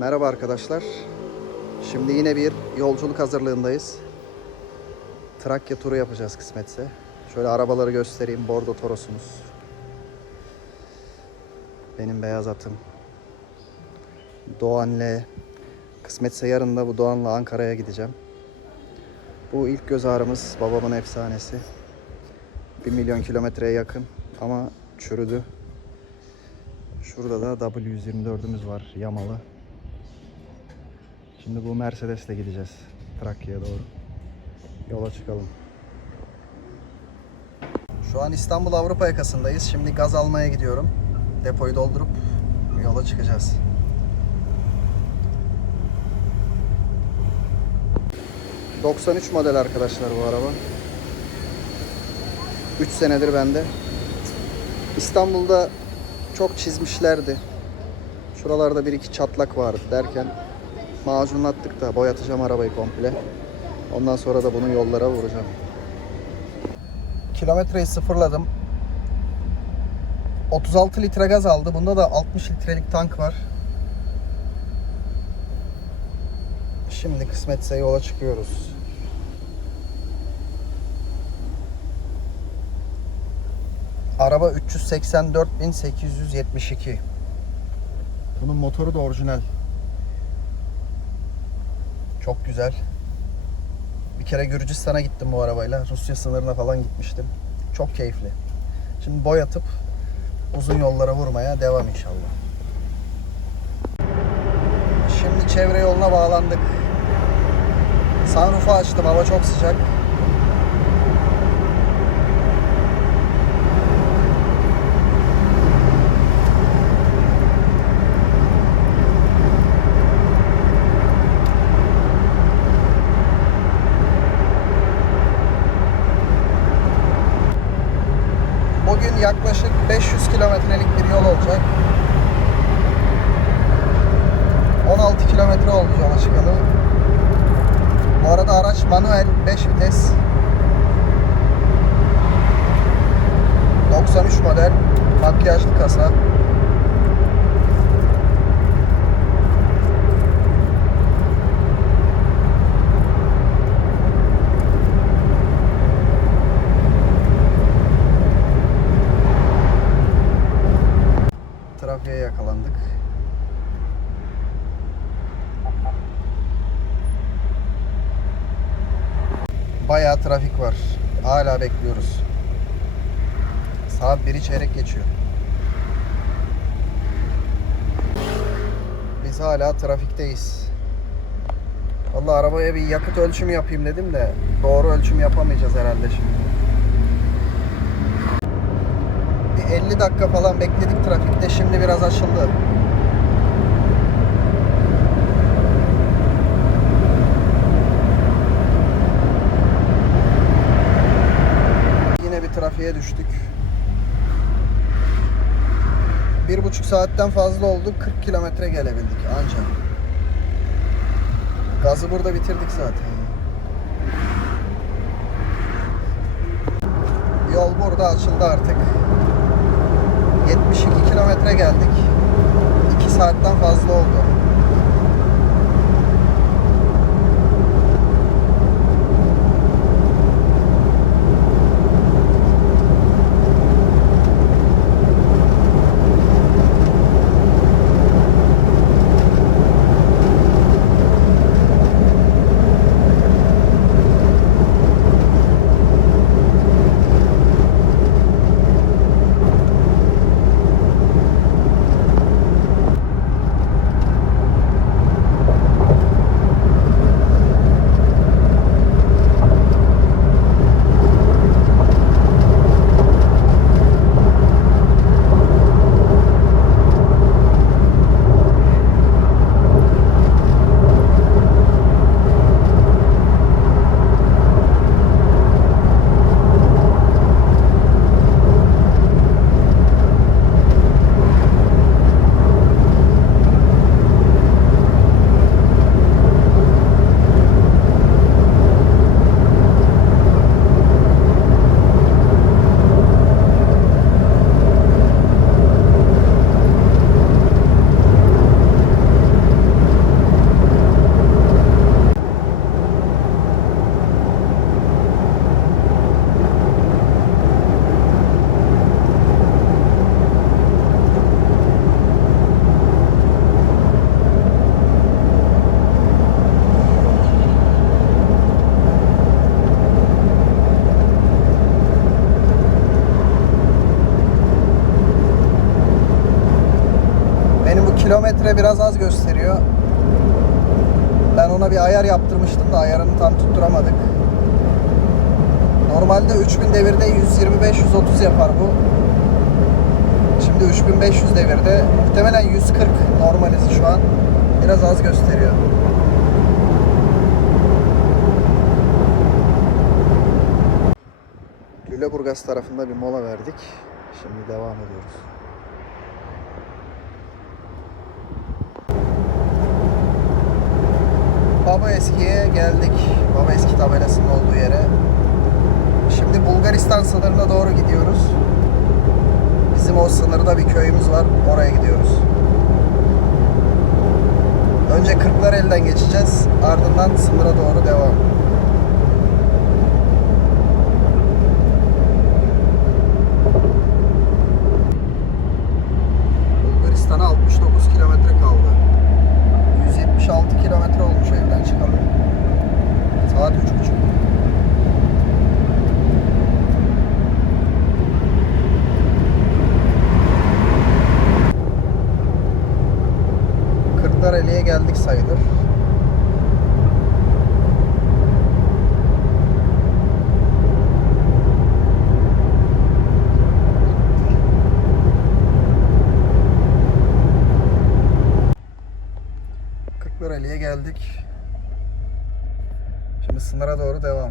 Merhaba arkadaşlar. Şimdi yine bir yolculuk hazırlığındayız. Trakya turu yapacağız kısmetse. Şöyle arabaları göstereyim. Bordo Toros'umuz. Benim beyaz atım. Doğan'le kısmetse yarın da bu Doğan'la Ankara'ya gideceğim. Bu ilk göz ağrımız babamın efsanesi. 1 milyon kilometreye yakın ama çürüdü. Şurada da W124'ümüz var yamalı. Şimdi bu Mercedes'le gideceğiz Trakya'ya doğru. Yola çıkalım. Şu an İstanbul Avrupa yakasındayız. Şimdi gaz almaya gidiyorum. Depoyu doldurup yola çıkacağız. ...93 model arkadaşlar bu araba. 3 senedir bende. İstanbul'da çok çizmişlerdi. Şuralarda bir iki çatlak vardı derken macunlattık da boyatacağım arabayı komple. Ondan sonra da bunu yollara vuracağım. Kilometreyi sıfırladım. 36 litre gaz aldı. Bunda da 60 litrelik tank var. Şimdi kısmetse yola çıkıyoruz. Araba 384.872. Bunun motoru da orijinal. Çok güzel. Bir kere Gürcistan'a gittim bu arabayla. Rusya sınırına falan gitmiştim. Çok keyifli. Şimdi boyatıp uzun yollara vurmaya devam inşallah. Şimdi çevre yoluna bağlandık. Sunroof'u açtım. Hava çok sıcak. Kilometrelik bir yol olacak. 16 kilometre oldu yola. Bu arada araç manuel 5 vites. 93 model makyajlı kasa. Trafikteyiz. Vallahi arabaya bir yakıt ölçümü yapayım dedim de doğru ölçüm yapamayacağız herhalde şimdi. Bir 50 dakika falan bekledik trafikte. Şimdi biraz açıldı. Yine bir trafiğe düştük. Bir buçuk saatten fazla oldu. 40 kilometre gelebildik ancak. Gazı burada bitirdik zaten. Yol burada açıldı artık. 72 kilometre geldik. 2 saatten fazla oldu. Kilometre biraz az gösteriyor. Ben ona bir ayar yaptırmıştım da ayarını tam tutturamadık. Normalde 3000 devirde 125-130 yapar bu. Şimdi 3500 devirde. Muhtemelen 140 normal hızı şu an. Biraz az gösteriyor. Lüleburgaz tarafında bir mola verdik. Şimdi devam ediyoruz. Baba Eski'ye geldik. Baba Eski tabelasının olduğu yere. Şimdi Bulgaristan sınırına doğru gidiyoruz. Bizim o sınırda bir köyümüz var. Oraya gidiyoruz. Önce Kırklareli'den geçeceğiz. Ardından sınıra doğru devam. Bulgaristan'a 69 kilometre kaldı. 176 kilometre olmuş evden çıkalı. Saat 3.30. Kırklareli'ye geldik sayılır. Kırklareli'ye geldik. Sınıra doğru devam.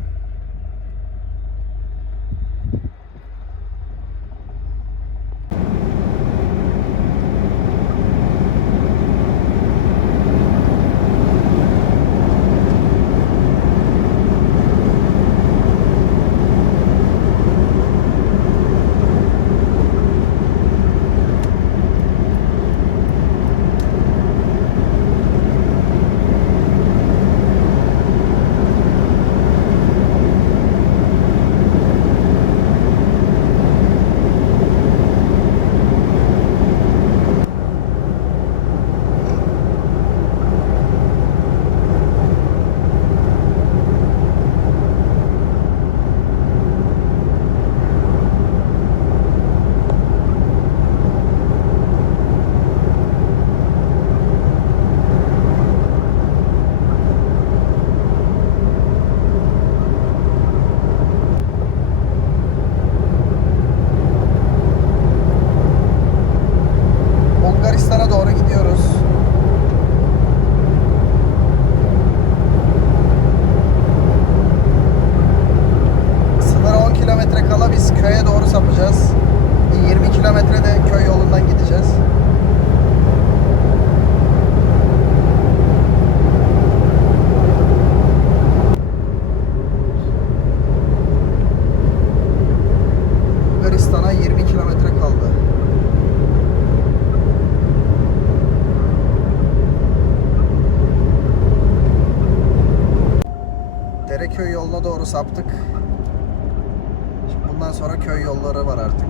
Bulgaristan'a doğru gidiyoruz. Sınıra 10 kilometre kala biz köye doğru sapacağız. Bir 20 kilometre de köy yolundan gideceğiz. Bulgaristan'a 20 kilometre kaldı. Dereköy yoluna doğru saptık. Şimdi bundan sonra köy yolları var artık.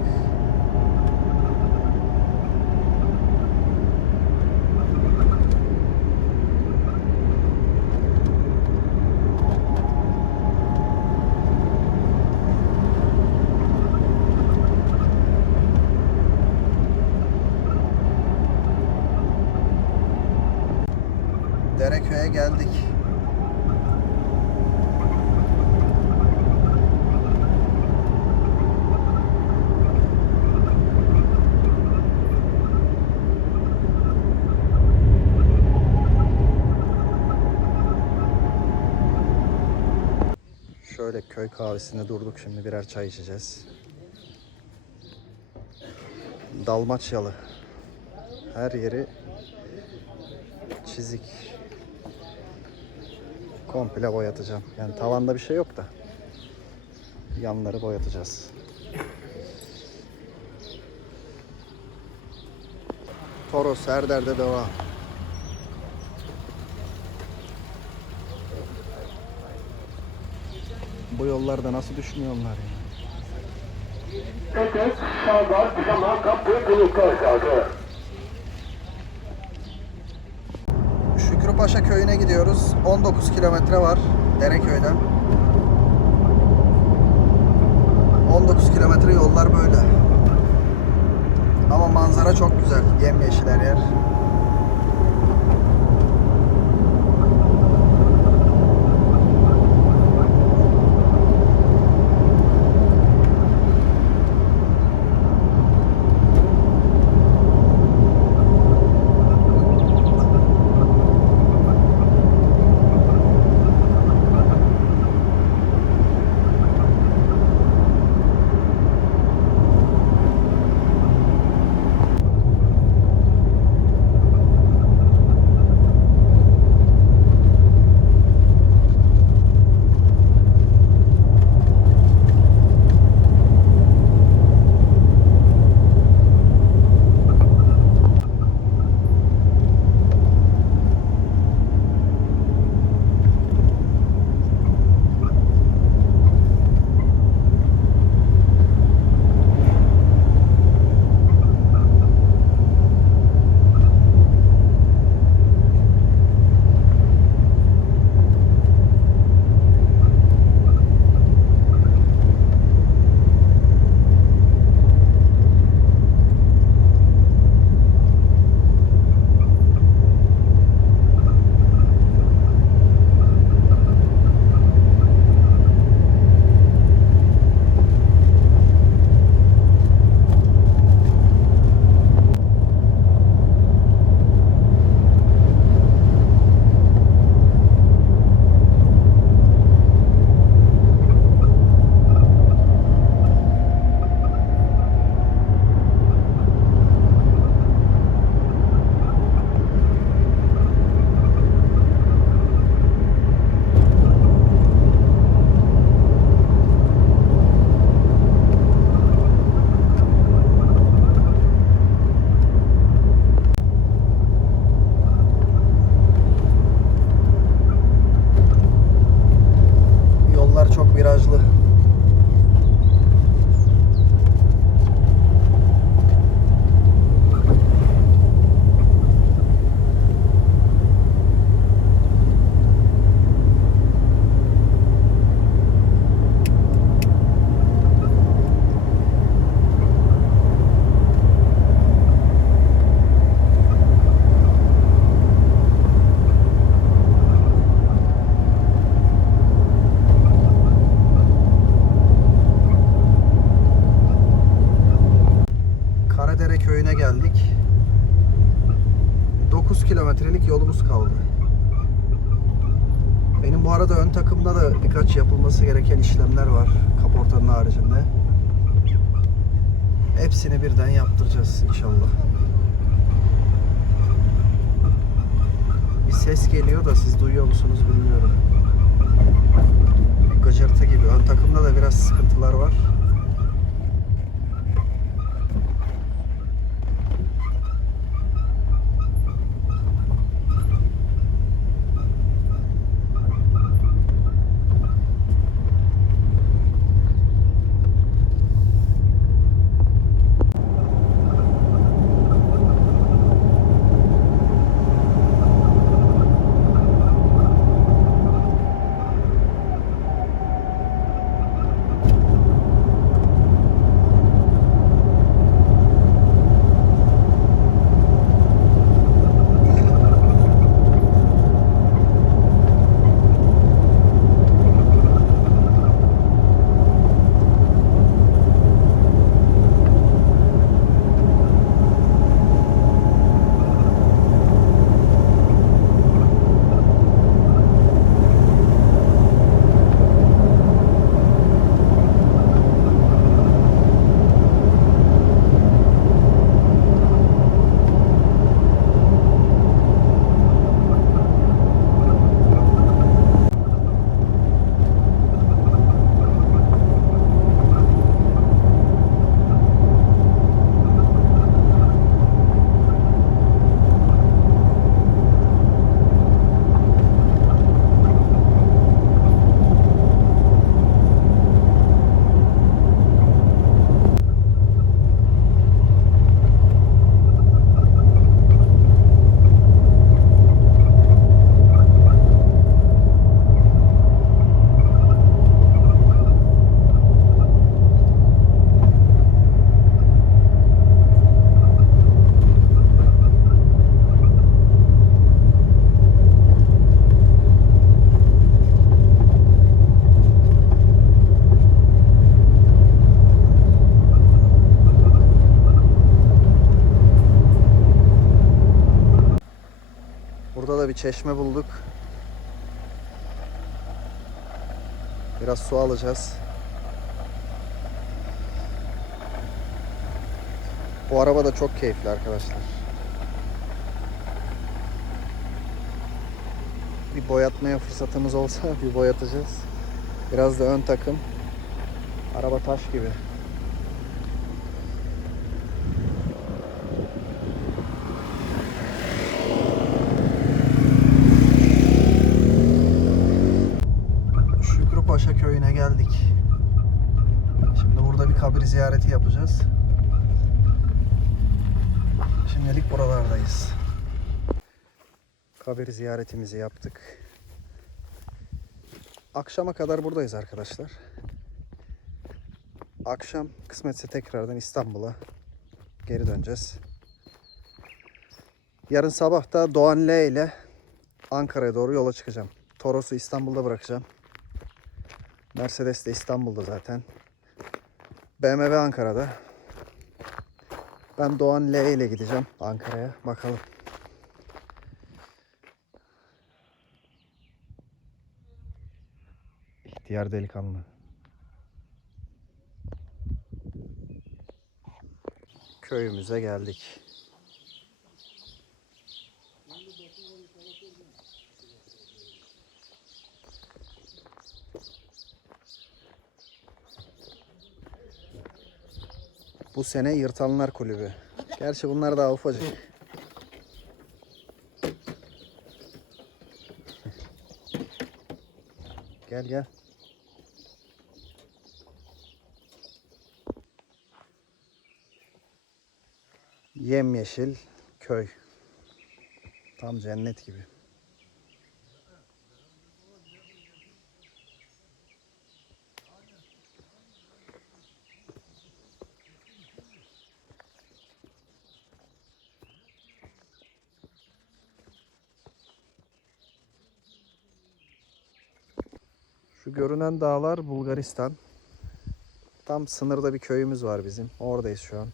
Dereköy'e geldik. Şöyle köy kahvesinde durduk şimdi birer çay içeceğiz. Dalmaçyalı. Her yeri çizik. Komple boyatacağım. Yani tavanda bir şey yok da. Yanları boyatacağız. Toros Erder'de devam. Bu yollarda nasıl düşünüyorlar ya? Etes, Şalvar, Zaman, Kapı, Kılıklar kaldı. Şükrüpaşa köyüne gidiyoruz. 19 kilometre var Dereköy'den. 19 kilometre yollar böyle. Ama manzara çok güzel. Yemyeşil her yer. Yapılması gereken işlemler var kaportanın haricinde. Hepsini birden yaptıracağız inşallah. Bir ses geliyor da siz duyuyor musunuz bilmiyorum. Gıcırtı gibi. Ön takımda da biraz sıkıntılar var. Çeşme bulduk. Biraz su alacağız. Bu araba da çok keyifli arkadaşlar. Bir boyatmaya fırsatımız olsa bir boyatacağız. Biraz da ön takım. Araba taş gibi. Şükrü Paşa köyüne geldik. Şimdi burada bir kabir ziyareti yapacağız. Şimdilik buralardayız. Kabir ziyaretimizi yaptık. Akşama kadar buradayız arkadaşlar. Akşam kısmetse tekrardan İstanbul'a geri döneceğiz. Yarın sabah da Doğan L ile Ankara'ya doğru yola çıkacağım. Toros'u İstanbul'da bırakacağım. Mercedes de İstanbul'da zaten. BMW Ankara'da. Ben Doğan L ile gideceğim Ankara'ya. Bakalım. İhtiyar delikanlı. Köyümüze geldik. Bu sene Yırtanlar Kulübü. Gerçi bunlar daha ufacık. gel gel. Yemyeşil köy. Tam cennet gibi. Görünen dağlar Bulgaristan. Tam sınırda bir köyümüz var bizim. Oradayız şu an.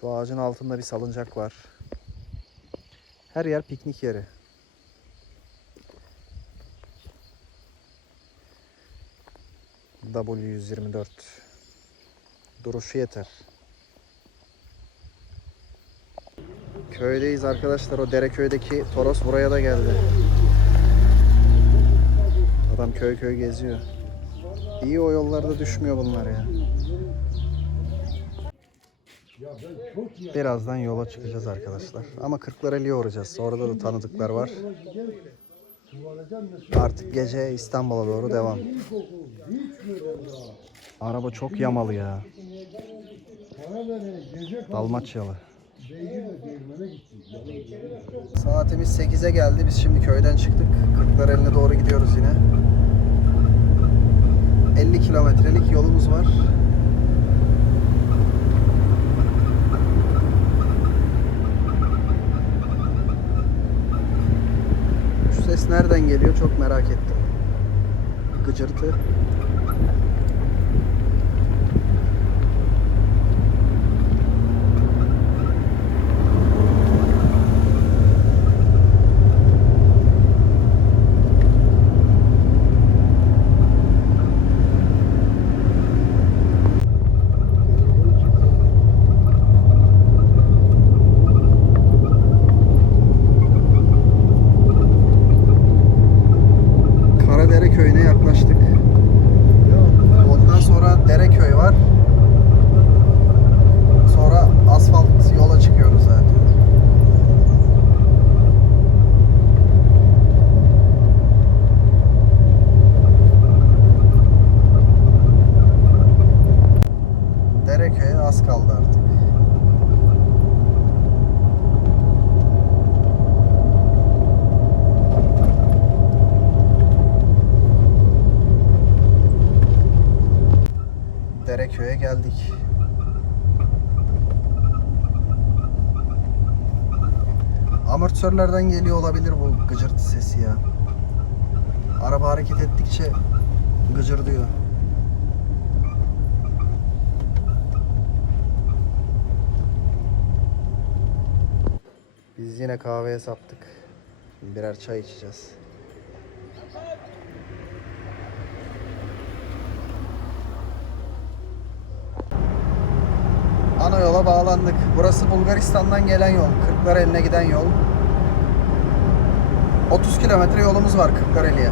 Şu ağacın altında bir salıncak var. Her yer piknik yeri. W124 Duruşu yeter. Köydeyiz arkadaşlar. O Dereköy'deki Toros buraya da geldi. Adam köy köy geziyor. İyi o yollarda düşmüyor bunlar ya. Birazdan yola çıkacağız arkadaşlar. Ama Kırklareli'ye uğrayacağız. Orada da tanıdıklar var. Artık gece İstanbul'a doğru devam. Araba çok yamalı ya. Dalmaçyalı. Saatimiz 8'e geldi. Biz şimdi köyden çıktık. Kırklareli'ne doğru gidiyoruz yine. 50 kilometrelik yolumuz var. Şu ses nereden geliyor çok merak ettim. Gıcırtı. Karadere köyüne yaklaştık. Ondan sonra Dereköy var. Sonra asfalt yola çıkıyoruz zaten. Dereköy'e az kaldı artık. Dereköy'e geldik. Amortisörlerden geliyor olabilir bu gıcırtı sesi ya. Araba hareket ettikçe gıcırdıyor. Biz yine kahveye saptık. Şimdi birer çay içeceğiz. Ana yola bağlandık. Burası Bulgaristan'dan gelen yol. Kırklareli'ne giden yol. 30 kilometre yolumuz var Kırklareli'ye.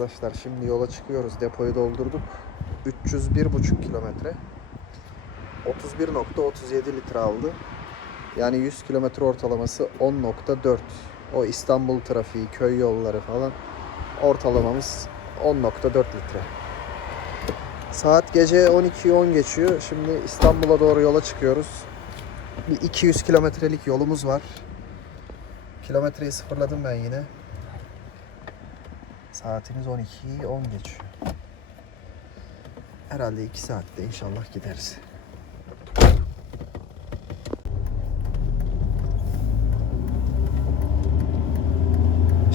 Arkadaşlar şimdi yola çıkıyoruz. Depoyu doldurduk. 301,5 kilometre. 31.37 litre aldı. Yani 100 kilometre ortalaması 10.4. O İstanbul trafiği, köy yolları falan ortalamamız 10.4 litre. Saat gece 12'yi 10 geçiyor. Şimdi İstanbul'a doğru yola çıkıyoruz. Bir 200 kilometrelik yolumuz var. Kilometreyi sıfırladım ben yine. Saatimiz 12'yi 10 geçiyor. Herhalde 2 saatte inşallah gideriz.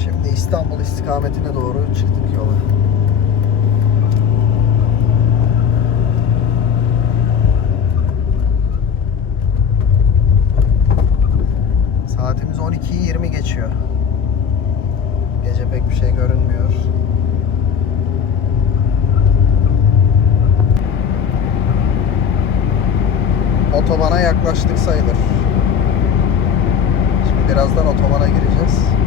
Şimdi İstanbul istikametine doğru çıktık yola. Saatimiz 12'yi 20 geçiyor. Gece pek bir şey görünmüyor. Otobana yaklaştık sayılır. Şimdi birazdan otobana gireceğiz.